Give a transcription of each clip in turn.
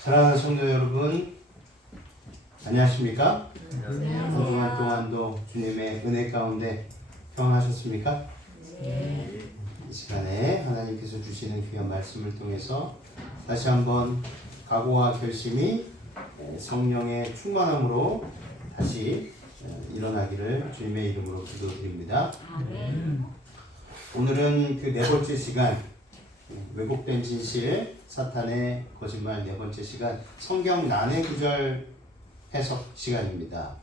사랑하는 성도 여러분, 안녕하십니까? 한 주간 동안도 주님의 은혜 가운데 평안하셨습니까? 네. 이 시간에 하나님께서 주시는 귀한 말씀을 통해서 다시 한번 각오와 결심이 성령의 충만함으로 다시 일어나기를 주님의 이름으로 기도드립니다. 오늘은 그 네 번째 시간, 왜곡된 진실, 사탄의 거짓말 네 번째 시간, 성경 난해 구절 해석 시간입니다.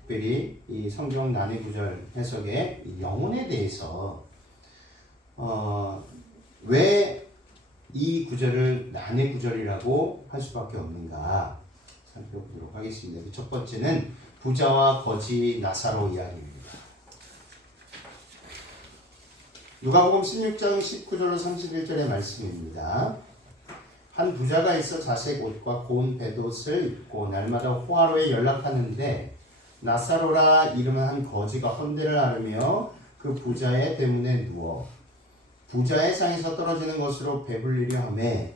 특별히 이 성경 난해 구절 해석의 영혼에 대해서 왜 이 구절을 난해 구절이라고 할 수밖에 없는가 살펴보도록 하겠습니다. 첫 번째는 부자와 거지 나사로 이야기입니다. 누가복음 16장 19절로 31절의 말씀입니다. 한 부자가 있어 자색 옷과 고운 벨옷을 입고 날마다 호화로에 연락하는데 나사로라 이름은 한 거지가 헌대를 앓으며 그 부자의 때문에 누워 부자의 상에서 떨어지는 것으로 배불리려 하매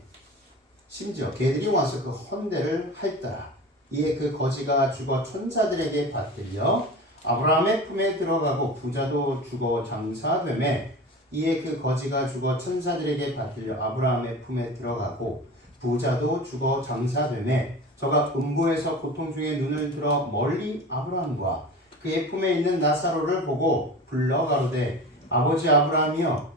심지어 개들이 와서 그 헌대를 핥더라. 이에 그 거지가 죽어 천사들에게 받들려 아브라함의 품에 들어가고 부자도 죽어 장사되매 이에 그 거지가 죽어 천사들에게 받들려 아브라함의 품에 들어가고 부자도 죽어 장사되매 저가 음부에서 고통 중에 눈을 들어 멀리 아브라함과 그의 품에 있는 나사로를 보고 불러 가로되 아버지 아브라함이여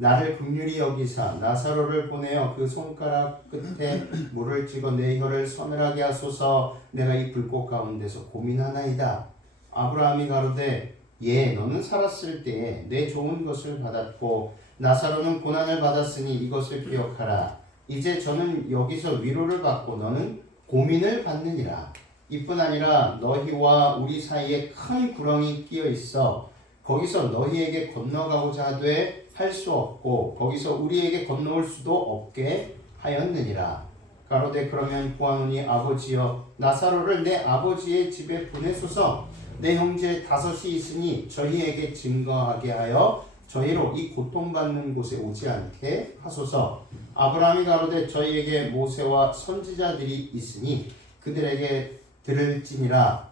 나를 긍휼히 여기사 나사로를 보내어 그 손가락 끝에 물을 찍어 내 혀를 서늘하게 하소서 내가 이 불꽃 가운데서 고민하나이다. 아브라함이 가로되 예 너는 살았을 때에 내 좋은 것을 받았고 나사로는 고난을 받았으니 이것을 기억하라. 이제 저는 여기서 위로를 받고 너는 고민을 받느니라. 이뿐 아니라 너희와 우리 사이에 큰 구렁이 끼어 있어 거기서 너희에게 건너가고자 하되 할 수 없고 거기서 우리에게 건너올 수도 없게 하였느니라. 가로되 그러면 구하노니 아버지여 나사로를 내 아버지의 집에 보내소서. 내 형제 5이 있으니 저희에게 증거하게 하여 저희로 이 고통받는 곳에 오지 않게 하소서. 아브라함이 가로되 저희에게 모세와 선지자들이 있으니 그들에게 들을지니라.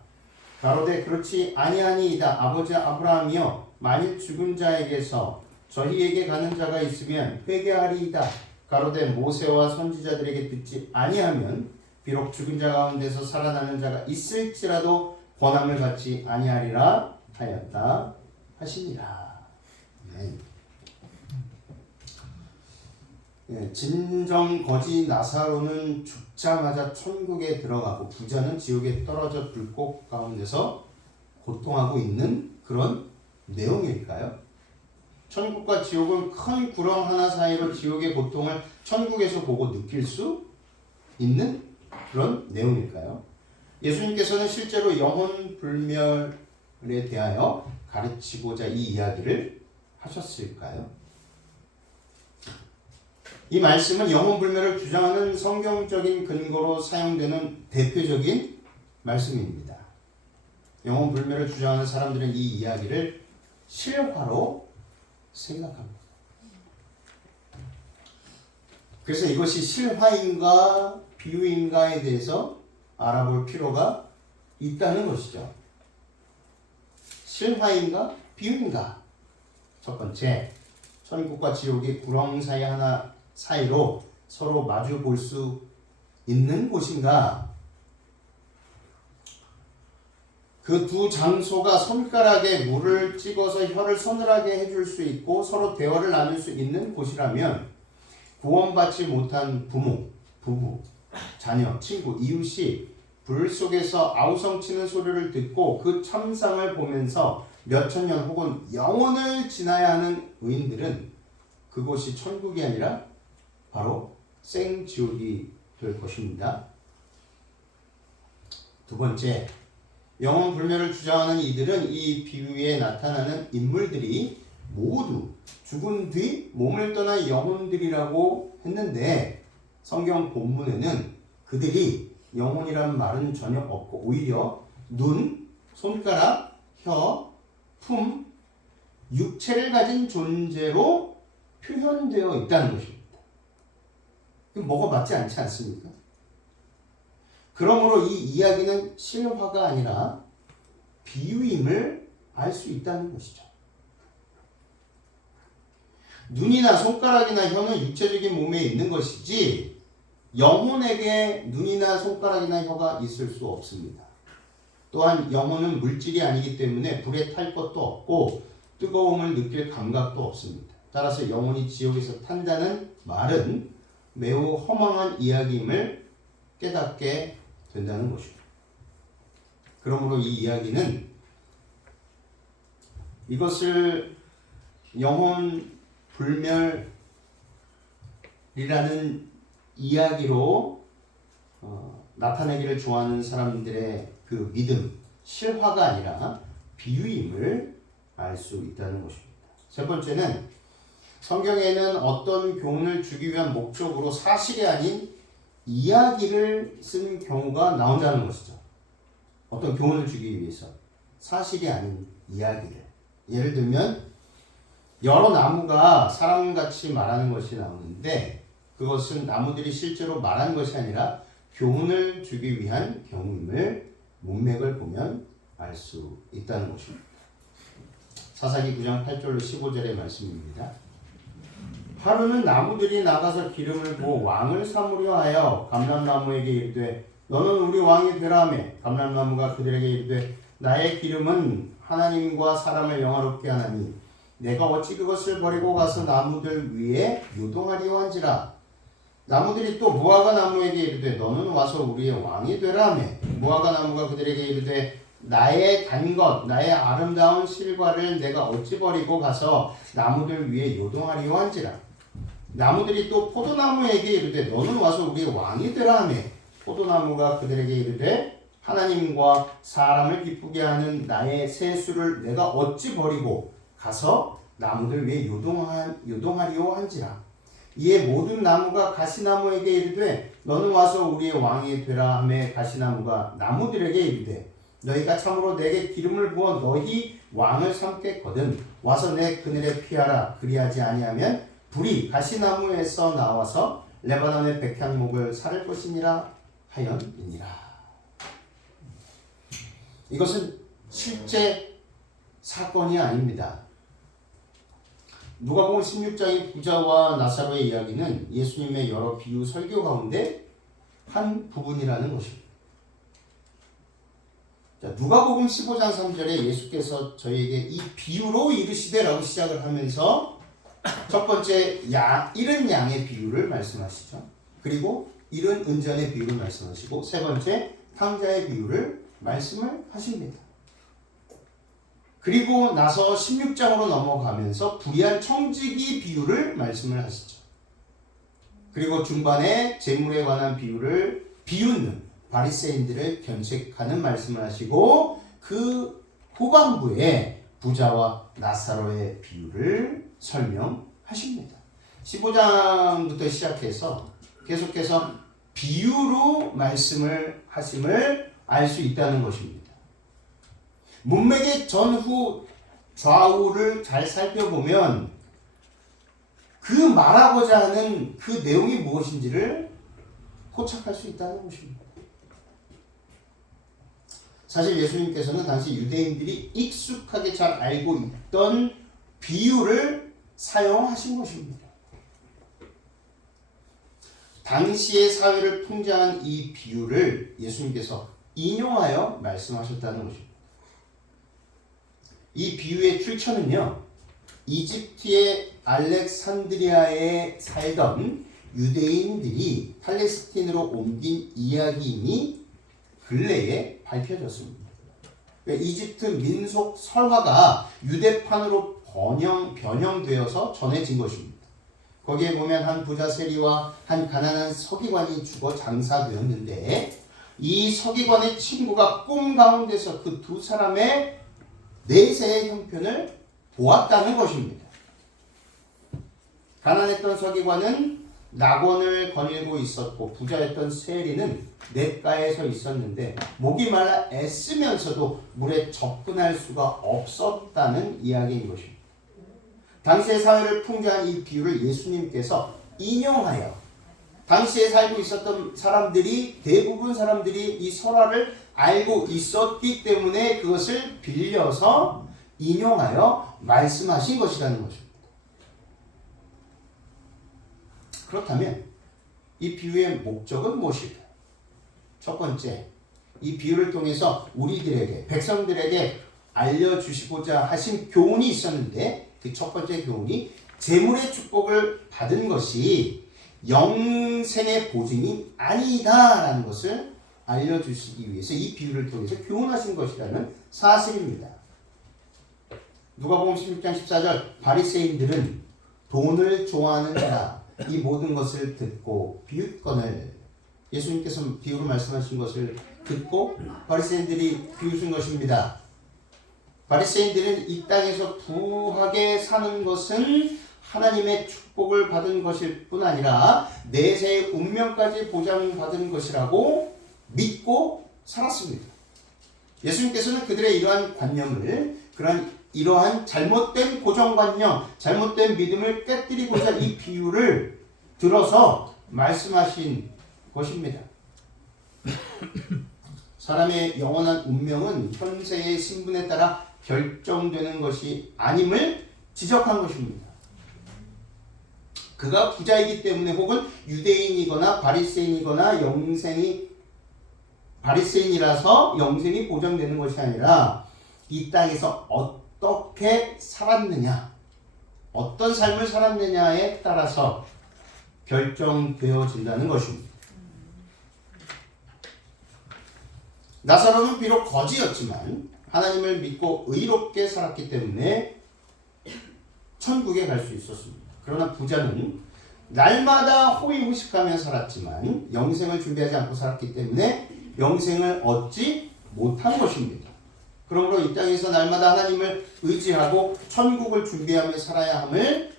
가로되 그렇지 아니하니이다. 아버지 아브라함이여 만일 죽은 자에게서 저희에게 가는 자가 있으면 회개하리이다. 가로되 모세와 선지자들에게 듣지 아니하면 비록 죽은 자 가운데서 살아나는 자가 있을지라도 권함을 받지 아니하리라 하였다 하시니라. 진정 거지 나사로는 죽자마자 천국에 들어가고 부자는 지옥에 떨어져 불꽃 가운데서 고통하고 있는 그런 내용일까요? 천국과 지옥은 큰 구렁 하나 사이로 지옥의 고통을 천국에서 보고 느낄 수 있는 그런 내용일까요? 예수님께서는 실제로 영혼 불멸에 대하여 가르치고자 이 이야기를 하셨을까요? 이 말씀은 영혼 불멸을 주장하는 성경적인 근거로 사용되는 대표적인 말씀입니다. 영혼 불멸을 주장하는 사람들은 이 이야기를 실화로 생각합니다. 그래서 이것이 실화인가 비유인가에 대해서 알아볼 필요가 있다는 것이죠. 실화인가 비유인가? 첫 번째, 천국과 지옥의 구렁 사이 하나 사이로 서로 마주 볼 수 있는 곳인가? 그 두 장소가 손가락에 물을 찍어서 혀를 서늘하게 해줄 수 있고 서로 대화를 나눌 수 있는 곳이라면 구원받지 못한 부모, 부부, 자녀, 친구, 이웃이 불 속에서 아우성치는 소리를 듣고 그 참상을 보면서 몇천 년 혹은 영원을 지나야 하는 의인들은 그곳이 천국이 아니라 바로 생지옥이 될 것입니다. 두 번째, 영혼 불멸을 주장하는 이들은 이 비유에 나타나는 인물들이 모두 죽은 뒤 몸을 떠난 영혼들이라고 했는데 성경 본문에는 그들이 영혼이란 말은 전혀 없고 오히려 눈, 손가락, 혀, 품, 육체를 가진 존재로 표현되어 있다는 것입니다. 그럼 뭐가 맞지 않지 않습니까? 그러므로 이 이야기는 실화가 아니라 비유임을 알 수 있다는 것이죠. 눈이나 손가락이나 혀는 육체적인 몸에 있는 것이지 영혼에게 눈이나 손가락이나 혀가 있을 수 없습니다. 또한 영혼은 물질이 아니기 때문에 불에 탈 것도 없고 뜨거움을 느낄 감각도 없습니다. 따라서 영혼이 지옥에서 탄다는 말은 매우 허망한 이야기임을 깨닫게 된다는 것입니다. 그러므로 이 이야기는 이것을 영혼 불멸이라는 이야기로 나타내기를 좋아하는 사람들의 그 믿음, 실화가 아니라 비유임을 알 수 있다는 것입니다. 세 번째는 성경에는 어떤 교훈을 주기 위한 목적으로 사실이 아닌 이야기를 쓴 경우가 나온다는 것이죠. 어떤 교훈을 주기 위해서 사실이 아닌 이야기를. 예를 들면 여러 나무가 사람같이 말하는 것이 나오는데 그것은 나무들이 실제로 말하는 것이 아니라 교훈을 주기 위한 경우임을 문맥을 보면 알 수 있다는 것입니다. 사사기 9장 8절로 15절의 말씀입니다. 하루는 나무들이 나가서 기름을 부어 왕을 삼으려 하여 감람나무에게 이르되 너는 우리 왕이 되라며 감람나무가 그들에게 이르되 나의 기름은 하나님과 사람을 영화롭게 하나니 내가 어찌 그것을 버리고 가서 나무들 위에 요동하리오 한지라. 나무들이 또 무화과 나무에게 이르되 너는 와서 우리의 왕이 되라며 무화과 나무가 그들에게 이르되 나의 단 것 나의 아름다운 실과를 내가 어찌 버리고 가서 나무들 위에 요동하리오 한지라. 나무들이 또 포도나무에게 이르되 너는 와서 우리의 왕이 되라며 포도나무가 그들에게 이르되 하나님과 사람을 기쁘게 하는 나의 세수를 내가 어찌 버리고 가서 나무들 위에 요동하리오 한지라. 이에 모든 나무가 가시나무에게 이르되 너는 와서 우리의 왕이 되라 하매 가시나무가 나무들에게 이르되 너희가 참으로 내게 기름을 부어 너희 왕을 삼겠거든 와서 내 그늘에 피하라. 그리하지 아니하면 불이 가시나무에서 나와서 레바논의 백향목을 사를 것이니라 하였느니라. 이것은 실제 사건이 아닙니다. 누가복음 16장의 부자와 나사로의 이야기는 예수님의 여러 비유 설교 가운데 한 부분이라는 것입니다. 자, 누가복음 15장 3절에 예수께서 저희에게 이 비유로 이르시되라고 시작을 하면서 첫 번째 잃은 양의 비유를 말씀하시죠. 그리고 잃은 은전의 비유를 말씀하시고 세 번째 탕자의 비유를 말씀을 하십니다. 그리고 나서 16장으로 넘어가면서 불의한 청지기 비유를 말씀을 하시죠. 그리고 중반에 재물에 관한 비유를 비웃는 바리새인들을 견책하는 말씀을 하시고 그 후반부에 부자와 나사로의 비유를 설명하십니다. 15장부터 시작해서 계속해서 비유로 말씀을 하심을 알 수 있다는 것입니다. 문맥의 전후 좌우를 잘 살펴보면 그 말하고자 하는 그 내용이 무엇인지를 포착할 수 있다는 것입니다. 사실 예수님께서는 당시 유대인들이 익숙하게 잘 알고 있던 비유를 사용하신 것입니다. 당시의 사회를 풍자한 이 비유를 예수님께서 인용하여 말씀하셨다는 것입니다. 이 비유의 출처는요, 이집트의 알렉산드리아에 살던 유대인들이 팔레스틴으로 옮긴 이야기임이 근래에 밝혀졌습니다. 이집트 민속 설화가 유대판으로 변형되어서 전해진 것입니다. 거기에 보면 한 부자 세리와 한 가난한 서기관이 죽어 장사되었는데 이 서기관의 친구가 꿈 가운데서 그 두 사람의 내세의 형편을 보았다는 것입니다. 가난했던 서기관은 낙원을 거닐고 있었고 부자였던 세리는 냇가에 서 있었는데 목이 말라 애쓰면서도 물에 접근할 수가 없었다는 이야기인 것입니다. 당시의 사회를 풍자한 이 비유를 예수님께서 인용하여 당시에 살고 있었던 사람들이 대부분 사람들이 이 설화를 알고 있었기 때문에 그것을 빌려서 인용하여 말씀하신 것이라는 것입니다. 그렇다면 이 비유의 목적은 무엇일까요? 첫 번째, 이 비유를 통해서 우리들에게, 백성들에게 알려주시고자 하신 교훈이 있었는데 그 첫 번째 교훈이 재물의 축복을 받은 것이 영생의 보증이 아니다라는 것을 알려주시기 위해서 이 비유를 통해서 교훈하신 것이라는 사실입니다. 누가복음 16장 14절 바리새인들은 돈을 좋아하는 자라 이 모든 것을 듣고 비웃거늘 예수님께서 비유로 말씀하신 것을 듣고 바리새인들이 비웃은 것입니다. 바리새인들은 이 땅에서 부하게 사는 것은 하나님의 축복을 받은 것일 뿐 아니라 내세의 운명까지 보장받은 것이라고 믿고 살았습니다. 예수님께서는 그들의 이러한 관념을 이러한 잘못된 고정관념, 잘못된 믿음을 깨뜨리고자 이 비유를 들어서 말씀하신 것입니다. 사람의 영원한 운명은 현세의 신분에 따라 결정되는 것이 아님을 지적한 것입니다. 그가 부자이기 때문에 혹은 유대인이거나 바리새인이라서 영생이 보장되는 것이 아니라 이 땅에서 어떻게 살았느냐, 어떤 삶을 살았느냐에 따라서 결정되어진다는 것입니다. 나사로는 비록 거지였지만 하나님을 믿고 의롭게 살았기 때문에 천국에 갈 수 있었습니다. 그러나 부자는 날마다 호의호식하며 살았지만 영생을 준비하지 않고 살았기 때문에 영생을 얻지 못한 것입니다. 그러므로 이 땅에서 날마다 하나님을 의지하고 천국을 준비하며 살아야 함을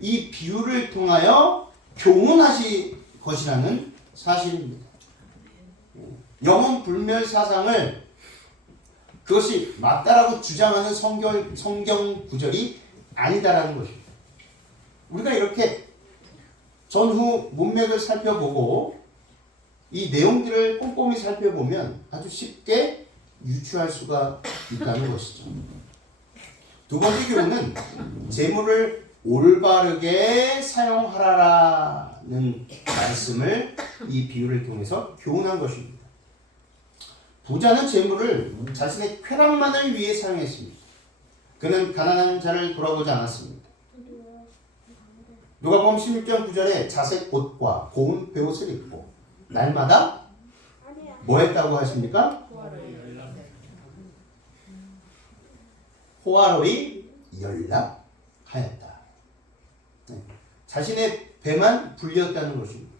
이 비유를 통하여 교훈하신 것이라는 사실입니다. 영원 불멸 사상을 그것이 맞다라고 주장하는 성경 구절이 아니다라는 것입니다. 우리가 이렇게 전후 문맥을 살펴보고 이 내용들을 꼼꼼히 살펴보면 아주 쉽게 유추할 수가 있다는 것이죠. 두 번째 교훈은 재물을 올바르게 사용하라라는 말씀을 이 비유를 통해서 교훈한 것입니다. 부자는 재물을 자신의 쾌락만을 위해 사용했습니다. 그는 가난한 자를 돌아보지 않았습니다. 누가복음 16장 9절에 자색 옷과 고운 베옷을 입고 날마다 뭐 했다고 하십니까? 호화로이 연락하였다. 네. 자신의 배만 불렸다는 것입니다.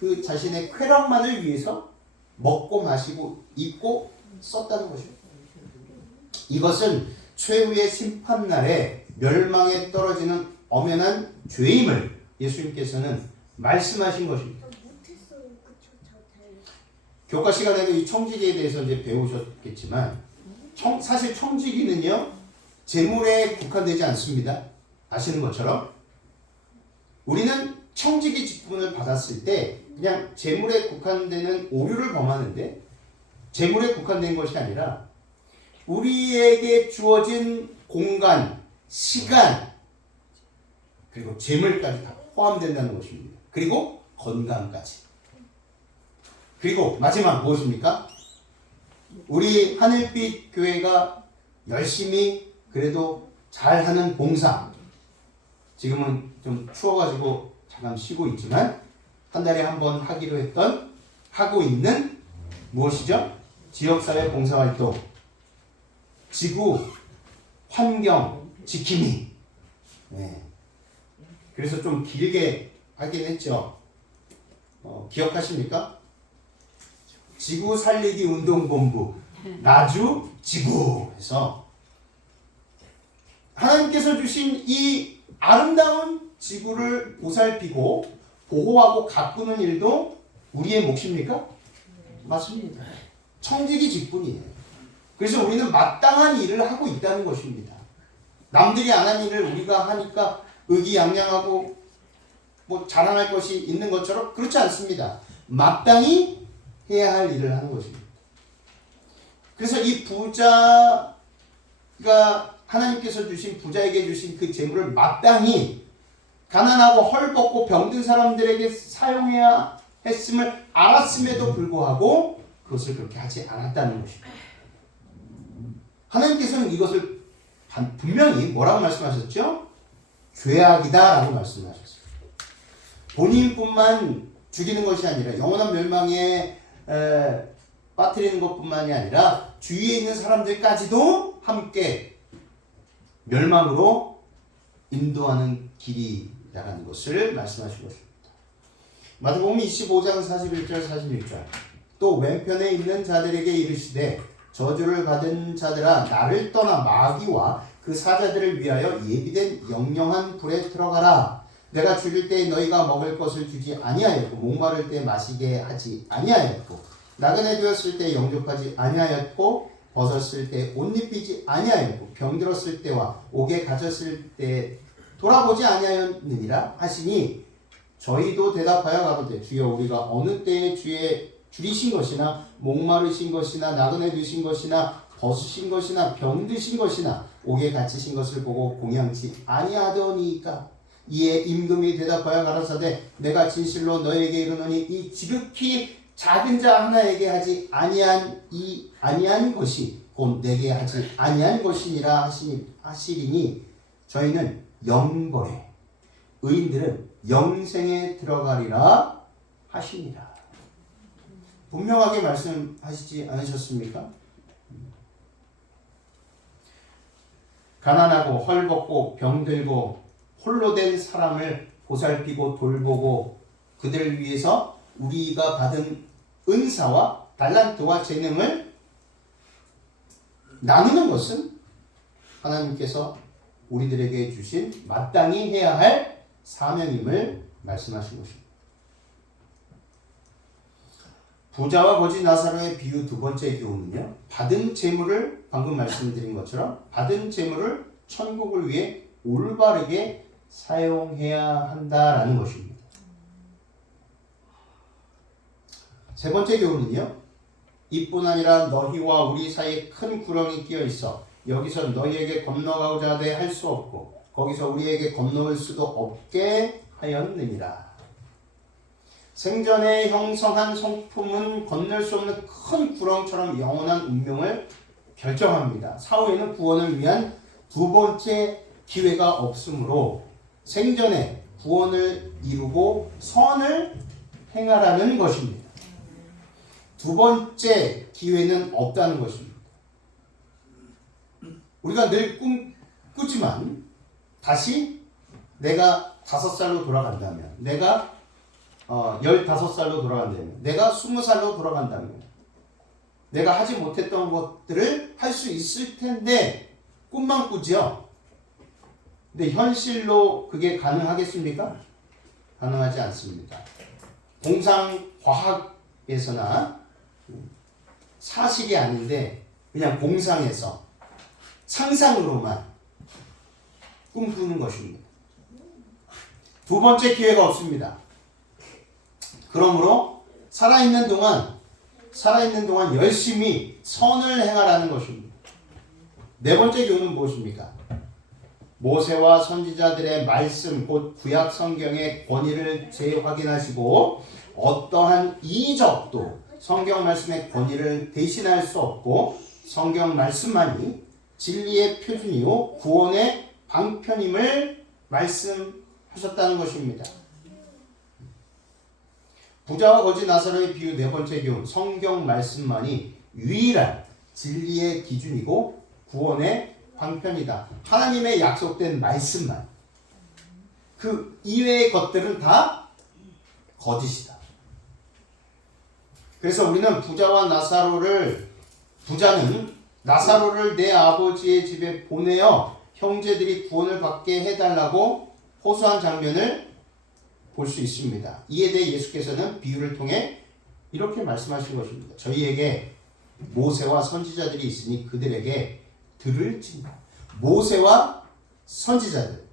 그 자신의 쾌락만을 위해서 먹고 마시고 입고 썼다는 것입니다. 이것은 최후의 심판날에 멸망에 떨어지는 엄연한 죄임을 예수님께서는 말씀하신 것입니다. 교과 시간에도 이 청지기에 대해서 이제 배우셨겠지만 사실 청지기는요 재물에 국한되지 않습니다. 아시는 것처럼 우리는 청지기 직분을 받았을 때 그냥 재물에 국한되는 오류를 범하는데 재물에 국한된 것이 아니라 우리에게 주어진 공간, 시간 그리고 재물까지 다 포함된다는 것입니다. 그리고 건강까지. 그리고 마지막 무엇입니까? 우리 하늘빛 교회가 열심히 그래도 잘하는 봉사 지금은 좀 추워가지고 잠깐 쉬고 있지만 한 달에 한 번 하고 있는 무엇이죠? 지역사회 봉사활동 지구 환경 지킴이 네. 그래서 좀 길게 하긴 했죠. 기억하십니까? 지구 살리기 운동본부 나주 지구에서 하나님께서 주신 이 아름다운 지구를 보살피고 보호하고 가꾸는 일도 우리의 몫입니까? 맞습니다. 청지기 직분이에요. 그래서 우리는 마땅한 일을 하고 있다는 것입니다. 남들이 안 하는 일을 우리가 하니까 의기양양하고 뭐 자랑할 것이 있는 것처럼 그렇지 않습니다. 마땅히 해야 할 일을 하는 것입니다. 그래서 이 부자가 하나님께서 주신 부자에게 주신 그 재물을 마땅히 가난하고 헐벗고 병든 사람들에게 사용해야 했음을 알았음에도 불구하고 그것을 그렇게 하지 않았다는 것입니다. 하나님께서는 이것을 분명히 뭐라고 말씀하셨죠? 죄악이다라고 말씀하셨어요. 본인뿐만 죽이는 것이 아니라 영원한 멸망에 빠뜨리는 것뿐만이 아니라 주위에 있는 사람들까지도 함께 멸망으로 인도하는 길이라는 것을 말씀하신 것입니다. 마태복음 25장 41절 46절 또 왼편에 있는 자들에게 이르시되 저주를 받은 자들아 나를 떠나 마귀와 그 사자들을 위하여 예비된 영영한 불에 들어가라. 내가 죽일 때 너희가 먹을 것을 주지 아니하였고 목마를 때 마시게 하지 아니하였고 나그네 되었을 때 영접하지 아니하였고 벗었을 때 옷 입히지 아니하였고 병들었을 때와 옥에 갇혔을 때 돌아보지 아니하였느니라 하시니 저희도 대답하여 가로되 주여 우리가 어느 때에 주의 줄이신 것이나 목마르신 것이나 나그네 되신 것이나 벗으신 것이나 병드신 것이나 옥에 갇히신 것을 보고 공양치 아니하더니까. 이에 임금이 대답하여 가라사대 내가 진실로 너에게 이르노니 이 지극히 작은 자 하나에게 하지 아니한 것이 곧 내게 하지 아니한 것이니라 하시리니 저희는 영벌에 의인들은 영생에 들어가리라 하시니라. 분명하게 말씀하시지 않으셨습니까? 가난하고 헐벗고 병들고 홀로 된 사람을 보살피고 돌보고 그들을 위해서 우리가 받은 은사와 달란트와 재능을 나누는 것은 하나님께서 우리들에게 주신 마땅히 해야 할 사명임을 말씀하신 것입니다. 부자와 거지 나사로의 비유 두 번째 교훈은요. 받은 재물을 방금 말씀드린 것처럼 받은 재물을 천국을 위해 올바르게 사용해야 한다라는 것입니다. 세 번째 교훈은요. 이뿐 아니라 너희와 우리 사이에 큰 구렁이 끼어 있어 여기서 너희에게 건너가고자 하되 할 수 없고 거기서 우리에게 건너올 수도 없게 하였느니라. 생전에 형성한 성품은 건널 수 없는 큰 구렁처럼 영원한 운명을 결정합니다. 사후에는 구원을 위한 두 번째 기회가 없으므로 생전에 구원을 이루고 선을 행하라는 것입니다. 두 번째 기회는 없다는 것입니다. 우리가 늘 꾸지만 다시 내가 5살로 돌아간다면, 내가 15살로 돌아간다면, 내가 20살로 돌아간다면 내가 하지 못했던 것들을 할 수 있을 텐데 꿈만 꾸지요. 근데 현실로 그게 가능하겠습니까? 가능하지 않습니다. 공상과학에서나 사실이 아닌데 그냥 공상에서 상상으로만 꿈꾸는 것입니다. 두 번째 기회가 없습니다. 그러므로 살아있는 동안 열심히 선을 행하라는 것입니다. 네 번째 교훈은 무엇입니까? 모세와 선지자들의 말씀 곧 구약 성경의 권위를 재확인하시고 어떠한 이적도 성경 말씀의 권위를 대신할 수 없고 성경 말씀만이 진리의 표준이요 구원의 방편임을 말씀하셨다는 것입니다. 부자와 거지 나사로의 비유 네 번째 교훈 성경 말씀만이 유일한 진리의 기준이고 구원의 방편이다. 하나님의 약속된 말씀만. 그 이외의 것들은 다 거짓이다. 그래서 우리는 부자는 나사로를 내 아버지의 집에 보내어 형제들이 구원을 받게 해달라고 호소한 장면을 볼 수 있습니다. 이에 대해 예수께서는 비유를 통해 이렇게 말씀하신 것입니다. 저희에게 모세와 선지자들이 있으니 그들에게 들을지니라. 모세와 선지자들.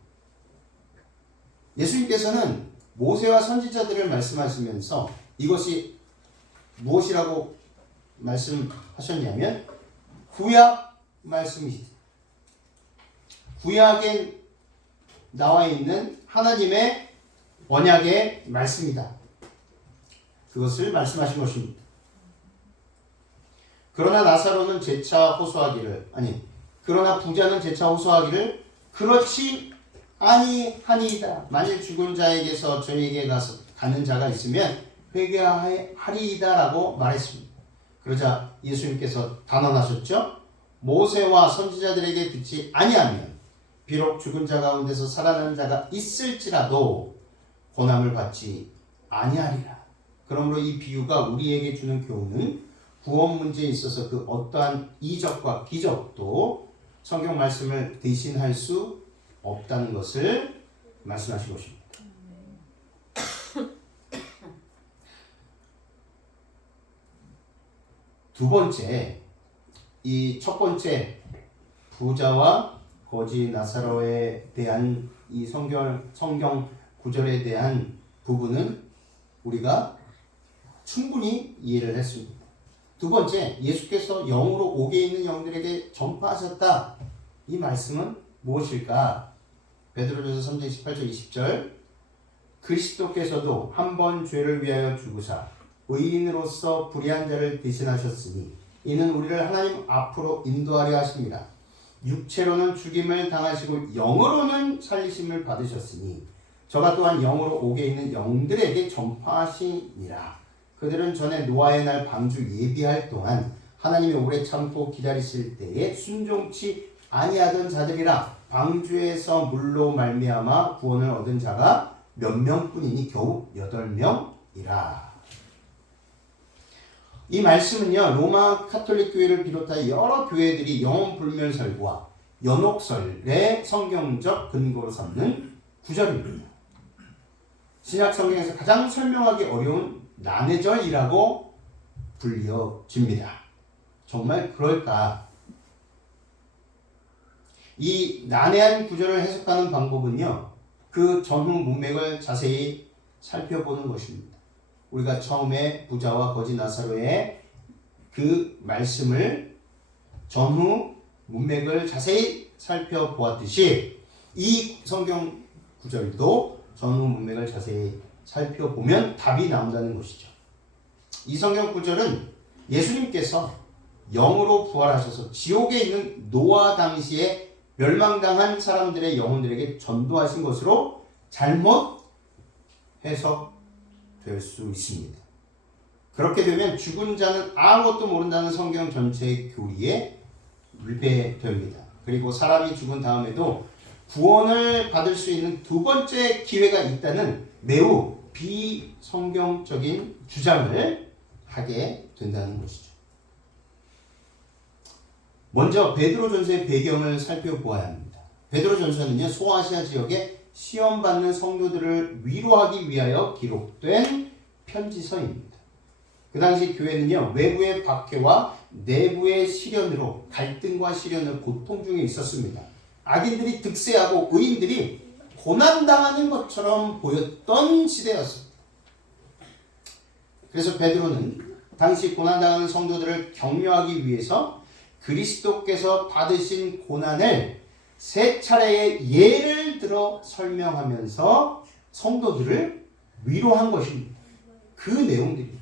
예수님께서는 모세와 선지자들을 말씀하시면서 이것이 무엇이라고 말씀하셨냐면 구약 말씀이시다. 구약에 나와 있는 하나님의 언약의 말씀이다. 그것을 말씀하신 것입니다. 그러나 나사로는 재차 호소하기를 그러나 부자는 재차 호소하기를 그렇지 아니하니이다. 만일 죽은 자에게서 저에게 가는 자가 있으면 회개하리이다라고 말했습니다. 그러자 예수님께서 단언하셨죠. 모세와 선지자들에게 듣지 아니하면 비록 죽은 자 가운데서 살아난 자가 있을지라도 고난을 받지 아니하리라. 그러므로 이 비유가 우리에게 주는 교훈은 구원 문제에 있어서 그 어떠한 이적과 기적도 성경 말씀을 대신할 수 없다는 것을 말씀하신 것입니다. 두 번째, 이 첫 번째 부자와 거지 나사로에 대한 이 성경 구절에 대한 부분은 우리가 충분히 이해를 했습니다. 두 번째, 예수께서 영으로 옥에 있는 영들에게 전파하셨다. 이 말씀은 무엇일까? 베드로전서 3장 18절 20절 그리스도께서도 한 번 죄를 위하여 죽으사 의인으로서 불의한 자를 대신하셨으니 이는 우리를 하나님 앞으로 인도하려 하심이라. 육체로는 죽임을 당하시고 영으로는 살리심을 받으셨으니 저가 또한 영으로 옥에 있는 영들에게 전파하시니라. 그들은 전에 노아의 날 방주 예비할 동안 하나님이 오래 참고 기다리실 때에 순종치 아니하던 자들이라. 방주에서 물로 말미암아 구원을 얻은 자가 몇 명뿐이니 겨우 8명이라. 이 말씀은요, 로마 카톨릭 교회를 비롯하여 여러 교회들이 영혼불멸설과 연옥설의 성경적 근거로 삼는 구절입니다. 신약 성경에서 가장 설명하기 어려운 난해절이라고 불려집니다. 정말 그럴까? 이 난해한 구절을 해석하는 방법은요, 그 전후 문맥을 자세히 살펴보는 것입니다. 우리가 처음에 부자와 거지 나사로의 그 말씀을 전후 문맥을 자세히 살펴보았듯이 이 성경 구절도 전후 문맥을 자세히 살펴보면 답이 나온다는 것이죠. 이 성경 구절은 예수님께서 영으로 부활하셔서 지옥에 있는 노아 당시에 멸망당한 사람들의 영혼들에게 전도하신 것으로 잘못 해석될 수 있습니다. 그렇게 되면 죽은 자는 아무것도 모른다는 성경 전체의 교리에 위배됩니다. 그리고 사람이 죽은 다음에도 구원을 받을 수 있는 두 번째 기회가 있다는 매우 비성경적인 주장을 하게 된다는 것이죠. 먼저 베드로전서의 배경을 살펴보아야 합니다. 베드로전서는요, 소아시아 지역에 시험받는 성도들을 위로하기 위하여 기록된 편지서입니다. 그 당시 교회는요, 외부의 박해와 내부의 시련으로 갈등과 시련을 고통 중에 있었습니다. 악인들이 득세하고 의인들이 고난당하는 것처럼 보였던 시대였습니다. 그래서 베드로는 당시 고난당하는 성도들을 격려하기 위해서 그리스도께서 받으신 고난을 세 차례의 예를 들어 설명하면서 성도들을 위로한 것입니다. 그 내용들입니다.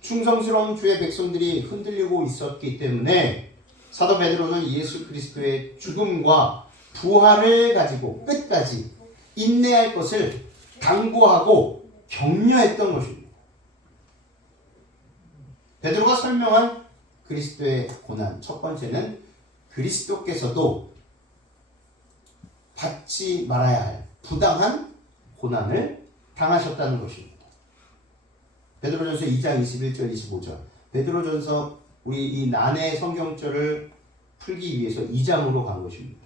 충성스러운 주의 백성들이 흔들리고 있었기 때문에 사도 베드로는 예수 그리스도의 죽음과 부활을 가지고 끝까지 인내할 것을 당부하고 격려했던 것입니다. 베드로가 설명한 그리스도의 고난, 첫 번째는 그리스도께서도 받지 말아야 할 부당한 고난을 당하셨다는 것입니다. 베드로전서 2장 21절 25절 베드로전서 우리 이 난해 성경절을 풀기 위해서 2장으로 간 것입니다.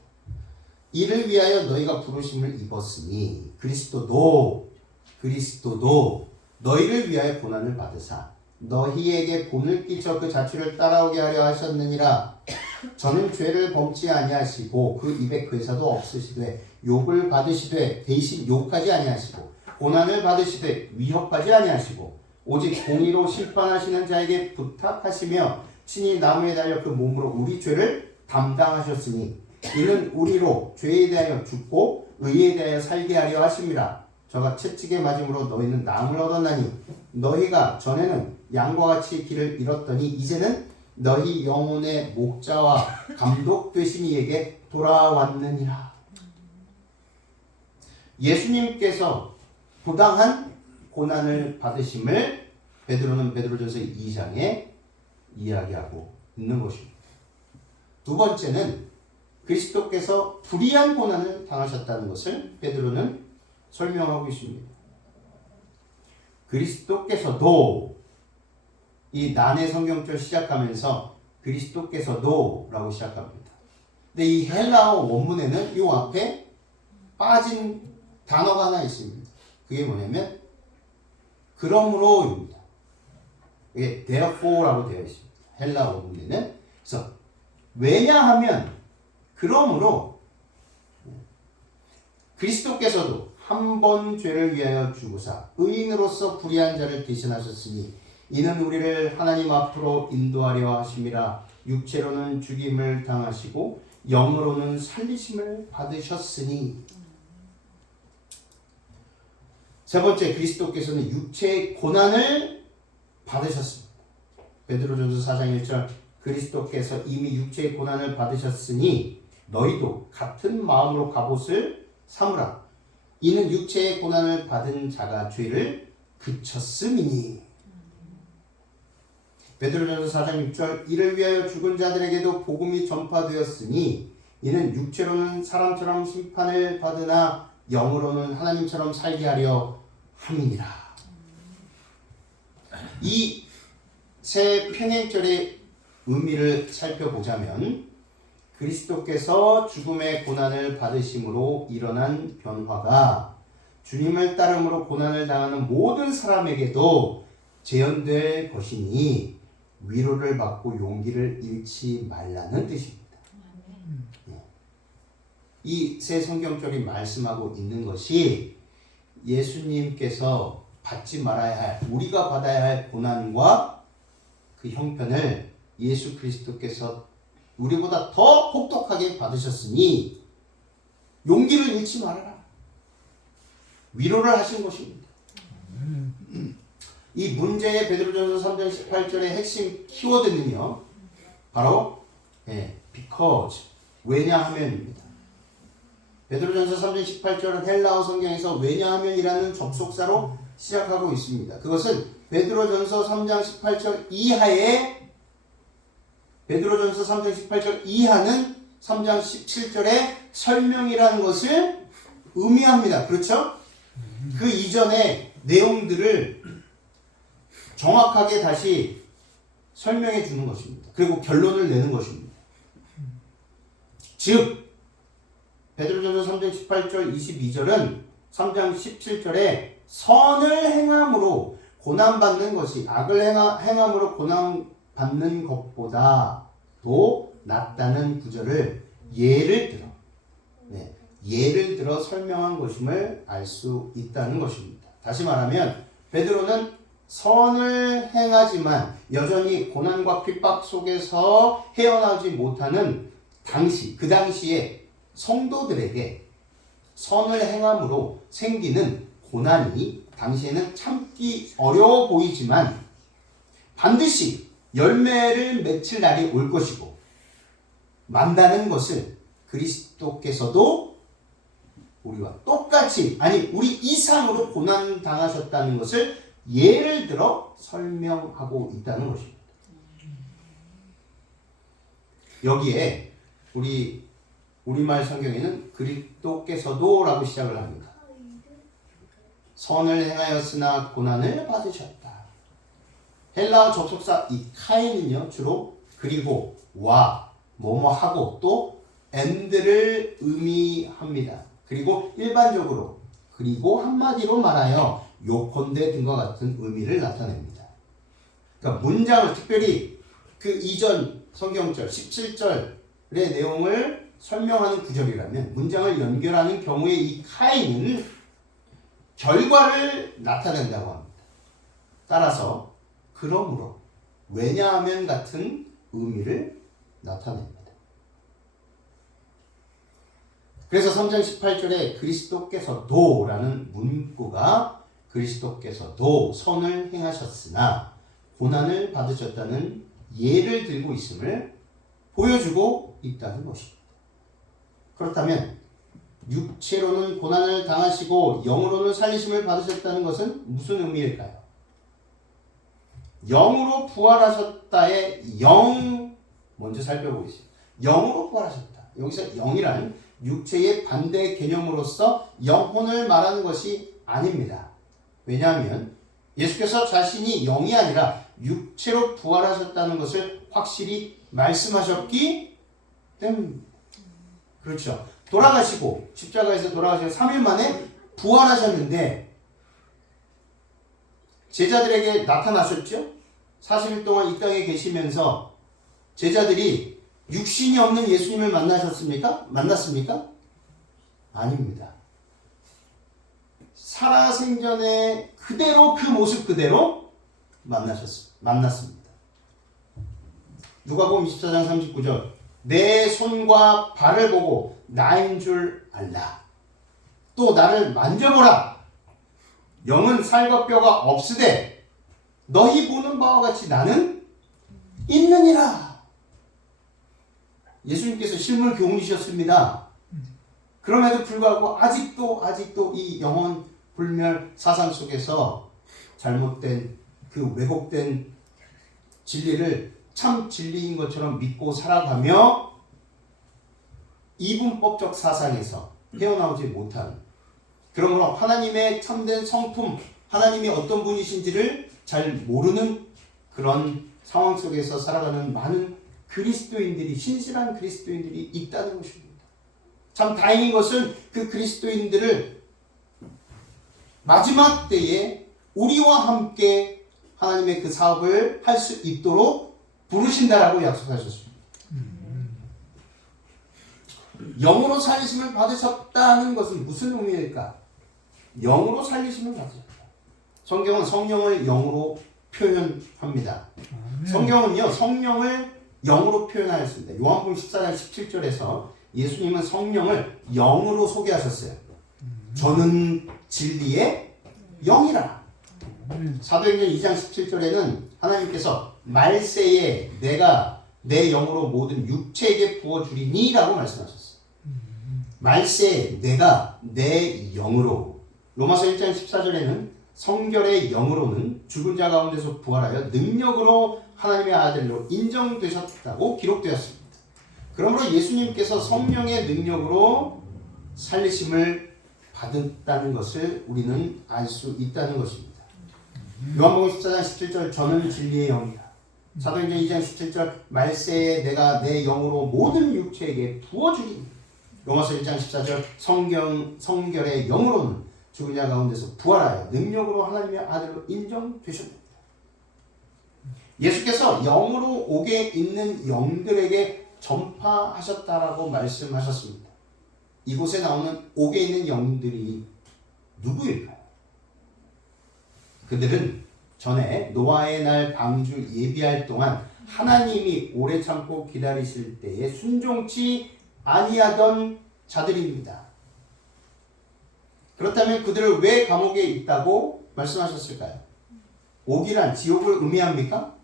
이를 위하여 너희가 부르심을 입었으니 그리스도도 너희를 위하여 고난을 받으사 너희에게 본을 끼쳐 그 자취를 따라오게 하려 하셨느니라. 저는 죄를 범치 아니하시고 그 입에 괴사도 없으시되 욕을 받으시되 대신 욕하지 아니하시고 고난을 받으시되 위협하지 아니하시고 오직 공의로 심판하시는 자에게 부탁하시며 친히 나무에 달려 그 몸으로 우리 죄를 담당하셨으니 이는 우리로 죄에 대하여 죽고 의에 대하여 살게 하려 하심이라. 저가 채찍에 맞음으로 너희는 나음을 얻었나니 너희가 전에는 양과 같이 길을 잃었더니 이제는 너희 영혼의 목자와 감독 되신 이에게 돌아왔느니라. 예수님께서 부당한 고난을 받으심을 베드로는 베드로전서 2장에 이야기하고 있는 것입니다. 두 번째는 그리스도께서 불의한 고난을 당하셨다는 것을 베드로는 설명하고 있습니다. 그리스도께서도 이 난해 성경절 시작하면서 그리스도께서도 라고 시작합니다. 근데 이 헬라어 원문에는 이 앞에 빠진 단어가 하나 있습니다. 그게 뭐냐면 그러므로입니다. 이게 therefore라고 되어 있습니다. 헬라 원문에는. 그래서 왜냐하면 그러므로 그리스도께서도 한 번 죄를 위하여 죽으사 의인으로서 불의한 자를 대신하셨으니 이는 우리를 하나님 앞으로 인도하려 하심이라. 육체로는 죽임을 당하시고 영으로는 살리심을 받으셨으니. 세 번째, 그리스도께서는 육체의 고난을 받으셨습니다. 베드로전서 4장 1절 그리스도께서 이미 육체의 고난을 받으셨으니 너희도 같은 마음으로 갑옷을 삼으라. 이는 육체의 고난을 받은 자가 죄를 그쳤음이니. 베드로전서 4장 6절 이를 위하여 죽은 자들에게도 복음이 전파되었으니 이는 육체로는 사람처럼 심판을 받으나 영으로는 하나님처럼 살게 하려 함이니라. 이 새 평행절의 의미를 살펴보자면 그리스도께서 죽음의 고난을 받으심으로 일어난 변화가 주님을 따름으로 고난을 당하는 모든 사람에게도 재현될 것이니 위로를 받고 용기를 잃지 말라는 뜻입니다. 이 새 성경절이 말씀하고 있는 것이 예수님께서 받지 말아야 할, 우리가 받아야 할 고난과 그 형편을 예수 그리스도께서 우리보다 더 혹독하게 받으셨으니 용기를 잃지 말아라. 위로를 하신 것입니다. 이 문제의 베드로전서 3장 18절의 핵심 키워드는요, 바로 because, 왜냐하면입니다. 베드로전서 3장 18절은 헬라어 성경에서 왜냐하면이라는 접속사로 시작하고 있습니다. 그것은 베드로전서 3장 18절 이하의 베드로전서 3장 18절 이하는 3장 17절의 설명이라는 것을 의미합니다. 그렇죠? 그 이전의 내용들을 정확하게 다시 설명해 주는 것입니다. 그리고 결론을 내는 것입니다. 즉 베드로전서 3장 18절 22절은 3장 17절에 선을 행함으로 고난받는 것이 악을 행함으로 고난받는 것보다도 낫다는 구절을 예를 들어 설명한 것임을 알 수 있다는 것입니다. 다시 말하면 베드로는 선을 행하지만 여전히 고난과 핍박 속에서 헤어나오지 못하는 그 당시에 성도들에게 선을 행함으로 생기는 고난이 당시에는 참기 어려워 보이지만 반드시 열매를 맺힐 날이 올 것이고 만다는 것을 그리스도께서도 우리와 똑같이, 아니 우리 이상으로 고난 당하셨다는 것을 예를 들어 설명하고 있다는 것입니다. 여기에 우리말 성경에는 그리스도께서도 라고 시작을 합니다. 선을 행하였으나 고난을 받으셨다. 헬라어 접속사 이 카이는요, 주로 그리고 와, 뭐뭐하고 또 and를 의미합니다. 그리고 일반적으로 그리고 한마디로 말하여 요컨대 등과 같은 의미를 나타냅니다. 그러니까 문장을 특별히 그 이전 성경절 17절의 내용을 설명하는 구절이라면 문장을 연결하는 경우에 이 카이는 결과를 나타낸다고 합니다. 따라서 그러므로 왜냐하면 같은 의미를 나타냅니다. 그래서 3장 18절에 그리스도께서도라는 문구가 그리스도께서도 선을 행하셨으나 고난을 받으셨다는 예를 들고 있음을 보여주고 있다는 것입니다. 그렇다면 육체로는 고난을 당하시고 영으로는 살리심을 받으셨다는 것은 무슨 의미일까요? 영으로 부활하셨다의 영 먼저 살펴보겠습니다. 영으로 부활하셨다. 여기서 영이란 육체의 반대 개념으로서 영혼을 말하는 것이 아닙니다. 왜냐하면 예수께서 자신이 영이 아니라 육체로 부활하셨다는 것을 확실히 말씀하셨기 때문입니다. 그렇죠. 돌아가시고 십자가에서 돌아가시고 3일 만에 부활하셨는데 제자들에게 나타나셨죠? 40일 동안 이 땅에 계시면서 제자들이 육신이 없는 예수님을 만나셨습니까? 만났습니까? 아닙니다. 살아생전에 그대로 그 모습 그대로 만났습니다. 누가복음 24장 39절 내 손과 발을 보고 나인 줄 알라. 또 나를 만져보라. 영은 살과 뼈가 없으되 너희 보는 바와 같이 나는 있느니라. 예수님께서 실물 교훈이셨습니다. 그럼에도 불구하고 아직도 이 영혼 불멸 사상 속에서 잘못된 그 왜곡된 진리를 참 진리인 것처럼 믿고 살아가며 이분법적 사상에서 헤어나오지 못한, 그러므로 하나님의 참된 성품, 하나님이 어떤 분이신지를 잘 모르는 그런 상황 속에서 살아가는 많은 그리스도인들이, 신실한 그리스도인들이 있다는 것입니다. 참 다행인 것은 그 그리스도인들을 마지막 때에 우리와 함께 하나님의 그 사업을 할 수 있도록 부르신다라고 약속하셨습니다. 영으로 살리심을 받으셨다는 것은 무슨 의미일까? 영으로 살리심을 받으셨다. 성경은 성령을 영으로 표현합니다. 성경은요, 성령을 영으로 표현하였습니다. 요한복음 14장 17절에서 예수님은 성령을 영으로 소개하셨어요. 저는 진리의 영이라. 사도행전 2장 17절에는 하나님께서 말세에 내가 내 영으로 모든 육체에게 부어주리니 라고 말씀하셨어요. 말세에 내가 내 영으로. 로마서 1장 14절에는 성결의 영으로는 죽은 자 가운데서 부활하여 능력으로 하나님의 아들로 인정되셨다고 기록되었습니다. 그러므로 예수님께서 성령의 능력으로 살리심을 받았다는 것을 우리는 알 수 있다는 것입니다. 요한복음 14장 17절 저는 진리의 영이라. 사도행전 2장 17절 말세에 내가 내 영으로 모든 육체에게 부어주리니. 로마서 1장 14절 성결의 영으로는 죽은 자 가운데서 부활하여 능력으로 하나님의 아들로 인정되셨습니다. 예수께서 영으로 옥에 있는 영들에게 전파하셨다라고 말씀하셨습니다. 이곳에 나오는 옥에 있는 영들이 누구일까요? 그들은 전에 노아의 날 방주 예비할 동안 하나님이 오래 참고 기다리실 때에 순종치 아니하던 자들입니다. 그렇다면 그들을 왜 감옥에 있다고 말씀하셨을까요? 옥이란 지옥을 의미합니까?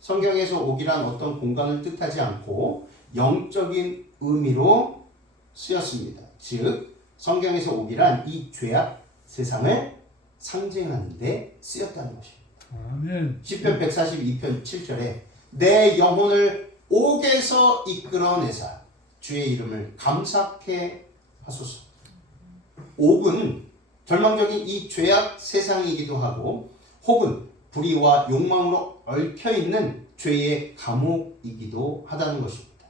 성경에서 옥이란 어떤 공간을 뜻하지 않고 영적인 의미로 쓰였습니다. 즉 성경에서 옥이란 이 죄악 세상을 상징하는 데 쓰였다는 것입니다. 아멘. 시편 142편 7절에 내 영혼을 옥에서 이끌어내사 주의 이름을 감사케 하소서. 옥은 절망적인 이 죄악 세상이기도 하고 혹은 불의와 욕망으로 얽혀있는 죄의 감옥이기도 하다는 것입니다.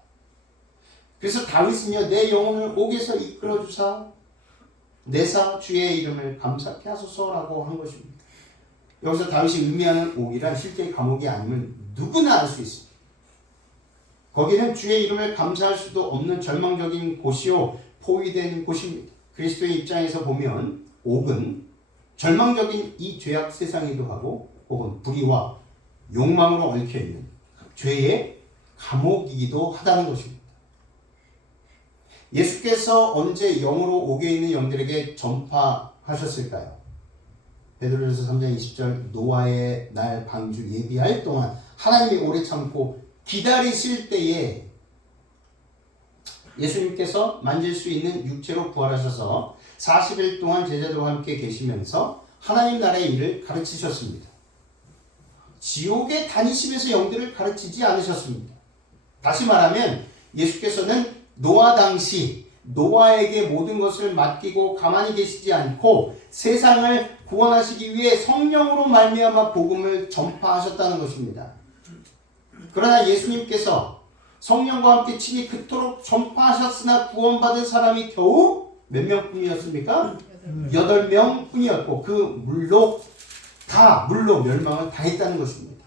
그래서 다윗은요, 내 영혼을 옥에서 이끌어주사 내사 주의 이름을 감사케 하소서라고 한 것입니다. 여기서 다윗이 의미하는 옥이란 실제 감옥이 아님을 누구나 알 수 있습니다. 거기는 주의 이름을 감사할 수도 없는 절망적인 곳이요 포위된 곳입니다. 그리스도의 입장에서 보면 옥은 절망적인 이 죄악 세상이기도 하고 혹은 불의와 욕망으로 얽혀있는 죄의 감옥이기도 하다는 것입니다. 예수께서 언제 영으로 옥에 있는 영들에게 전파하셨을까요? 베드로전서 3장 20절 노아의 날 방주 예비할 동안 하나님이 오래 참고 기다리실 때에 예수님께서 만질 수 있는 육체로 부활하셔서 40일 동안 제자들과 함께 계시면서 하나님 나라의 일을 가르치셨습니다. 지옥에 다니시면서 영들을 가르치지 않으셨습니다. 다시 말하면 예수께서는 노아 당시 노아에게 모든 것을 맡기고 가만히 계시지 않고 세상을 구원하시기 위해 성령으로 말미암아 복음을 전파하셨다는 것입니다. 그러나 예수님께서 성령과 함께 친히 그토록 전파하셨으나 구원받은 사람이 겨우 몇 명뿐이었습니까? 8명뿐이었고 그 물로 멸망을 당했다는 것입니다.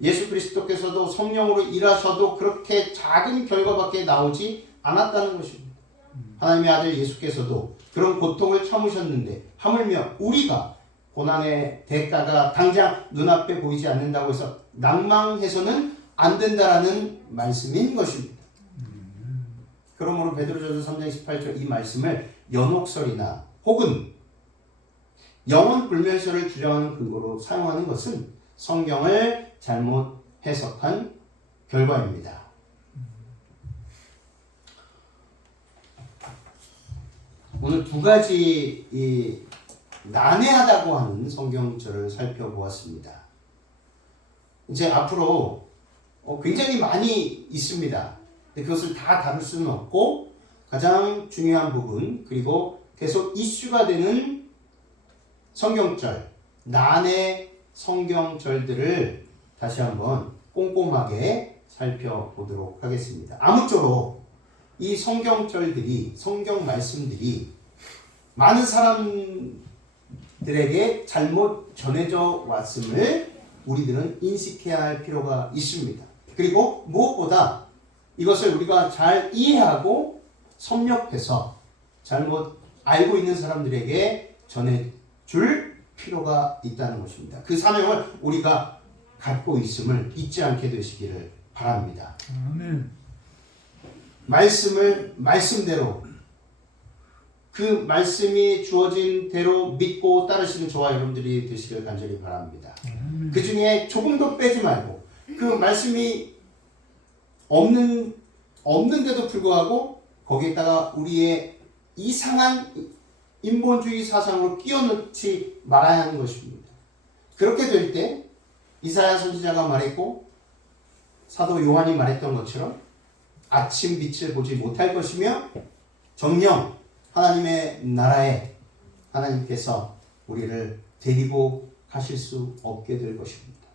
예수 그리스도께서도 성령으로 일하셔도 그렇게 작은 결과밖에 나오지 않았다는 것입니다. 하나님의 아들 예수께서도 그런 고통을 참으셨는데 하물며 우리가 고난의 대가가 당장 눈앞에 보이지 않는다고 해서 낭망해서는 안 된다라는 말씀인 것입니다. 그러므로 베드로전서 3장 18절 이 말씀을 연옥설이나 혹은 영원 불멸설을 주장하는 근거로 사용하는 것은 성경을 잘못 해석한 결과입니다. 오늘 두 가지 난해하다고 하는 성경절을 살펴보았습니다. 이제 앞으로 굉장히 많이 있습니다. 근데 그것을 다 다룰 수는 없고 가장 중요한 부분 그리고 계속 이슈가 되는 성경절, 난해 성경절들을 다시 한번 꼼꼼하게 살펴보도록 하겠습니다. 아무쪼록 이 성경절들이 성경 말씀들이 많은 사람들에게 잘못 전해져 왔음을 우리들은 인식해야 할 필요가 있습니다. 그리고 무엇보다 이것을 우리가 잘 이해하고 섭렵해서 잘못 알고 있는 사람들에게 전해줄 필요가 있다는 것입니다. 그 사명을 우리가 갖고 있음을 잊지 않게 되시기를 바랍니다. 말씀을 말씀대로 그 말씀이 주어진 대로 믿고 따르시는 저와 여러분들이 되시길 간절히 바랍니다. 그 중에 조금도 빼지 말고 그 말씀이 없는데도 불구하고 거기에다가 우리의 이상한 인본주의 사상으로 끼워 넣지 말아야 하는 것입니다. 그렇게 될 때 이사야 선지자가 말했고 사도 요한이 말했던 것처럼 아침 빛을 보지 못할 것이며 정녕 하나님의 나라에 하나님께서 우리를 데리고 가실 수 없게 될 것입니다.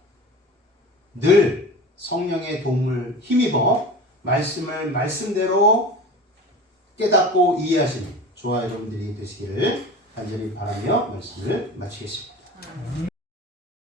늘 성령의 도움을 힘입어 말씀을 말씀대로 깨닫고 이해하시는 저와 여러분들이 되시기를 간절히 바라며 말씀을 마치겠습니다.